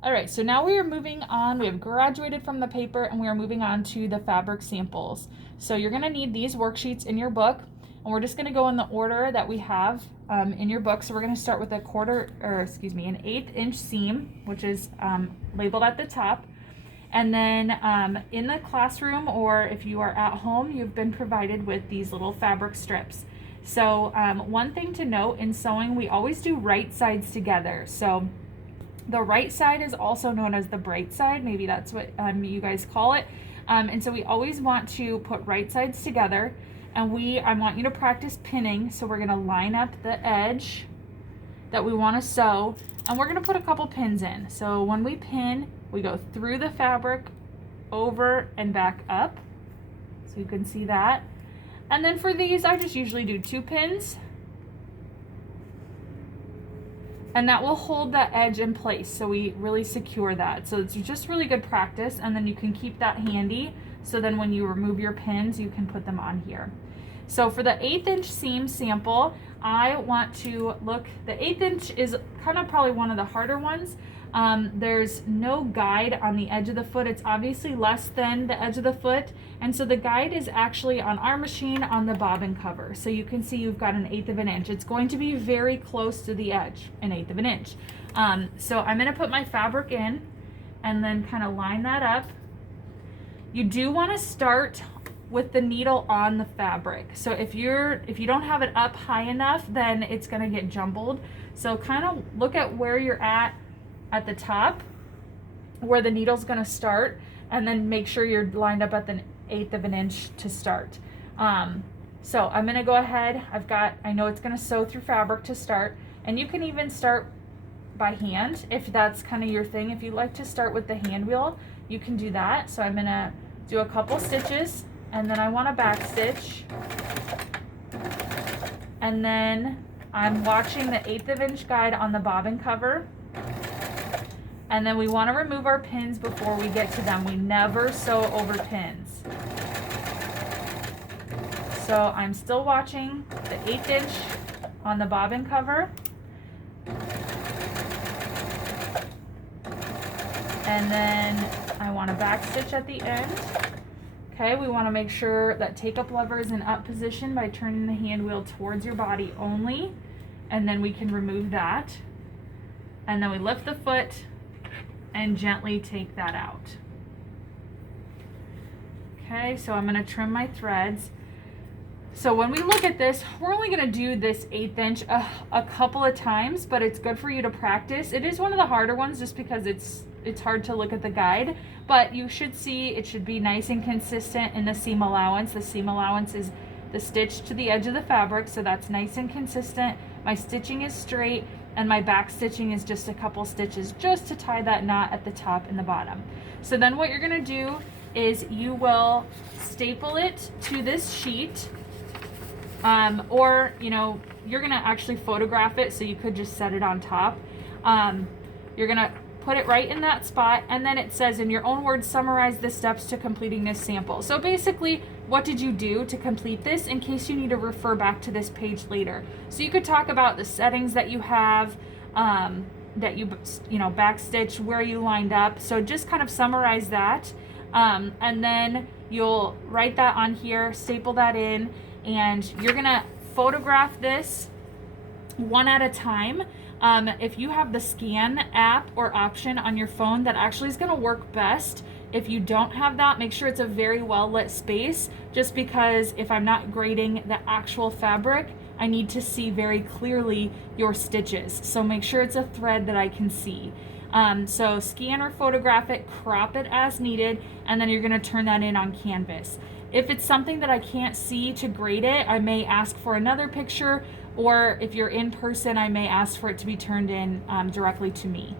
All right, so now we are moving on. We have graduated from the paper and we are moving on to the fabric samples. So you're gonna need these worksheets in your book, and we're just gonna go in the order that we have in your book. So we're gonna start with an 1/8 inch seam, which is labeled at the top. And then in the classroom, or if you are at home, you've been provided with these little fabric strips. So one thing to note in sewing, we always do right sides together. So the right side is also known as the bright side. Maybe that's what you guys call it. And so we always want to put right sides together. And I want you to practice pinning. So we're gonna line up the edge that we wanna sew, and we're gonna put a couple pins in. So when we pin, we go through the fabric, over and back up. So you can see that. And then for these, I just usually do 2 pins. And that will hold that edge in place, so we really secure that. So it's just really good practice, and then you can keep that handy, so then when you remove your pins, you can put them on here. So for the 1/8 inch seam sample, I want to look, the 1/8 inch is kind of probably one of the harder ones. There's no guide on the edge of the foot. It's obviously less than the edge of the foot. And so the guide is actually on our machine on the bobbin cover. So you can see you've got 1/8 of an inch. It's going to be very close to the edge, 1/8 of an inch. So I'm gonna put my fabric in and then kind of line that up. You do want to start with the needle on the fabric. So if you don't have it up high enough, then it's gonna get jumbled. So kind of look at where you're at the top, where the needle's gonna start, and then make sure you're lined up at the 1/8 of an inch to start. So I'm gonna go ahead, I know it's gonna sew through fabric to start, and you can even start by hand if that's kind of your thing. If you like to start with the hand wheel, you can do that. So I'm gonna do a couple stitches, and then I want to back stitch, and then I'm watching the 1/8 of inch guide on the bobbin cover. And then we want to remove our pins before we get to them. We never sew over pins. So I'm still watching the 1/8 inch on the bobbin cover. And then I want to back stitch at the end. Okay, we want to make sure that take-up lever is in up position by turning the hand wheel towards your body only. And then we can remove that. And then we lift the foot and gently take that out. Okay, so I'm gonna trim my threads. So when we look at this, we're only gonna do this 1/8 inch a couple of times, but it's good for you to practice. It is one of the harder ones just because it's hard to look at the guide, but you should see it should be nice and consistent in the seam allowance. The seam allowance is the stitch to the edge of the fabric, so that's nice and consistent. My stitching is straight, and my back stitching is just a couple stitches just to tie that knot at the top and the bottom. So then what you're gonna do is you will staple it to this sheet, or you're gonna actually photograph it, so you could just set it on top. You're gonna put it right in that spot, and then it says, in your own words, summarize the steps to completing this sample. So basically, what did you do to complete this, in case you need to refer back to this page later. So you could talk about the settings that you have, that you backstitch, where you lined up. So just kind of summarize that, and then you'll write that on here, staple that in, and you're gonna photograph this one at a time. If you have the scan app or option on your phone, that actually is going to work best. If you don't have that, make sure it's a very well lit space, just because if I'm not grading the actual fabric, I need to see very clearly your stitches. So make sure it's a thread that I can see. So scan or photograph it, crop it as needed, and then you're going to turn that in on Canvas. If it's something that I can't see to grade it, I may ask for another picture, or if you're in person, I may ask for it to be turned in directly to me.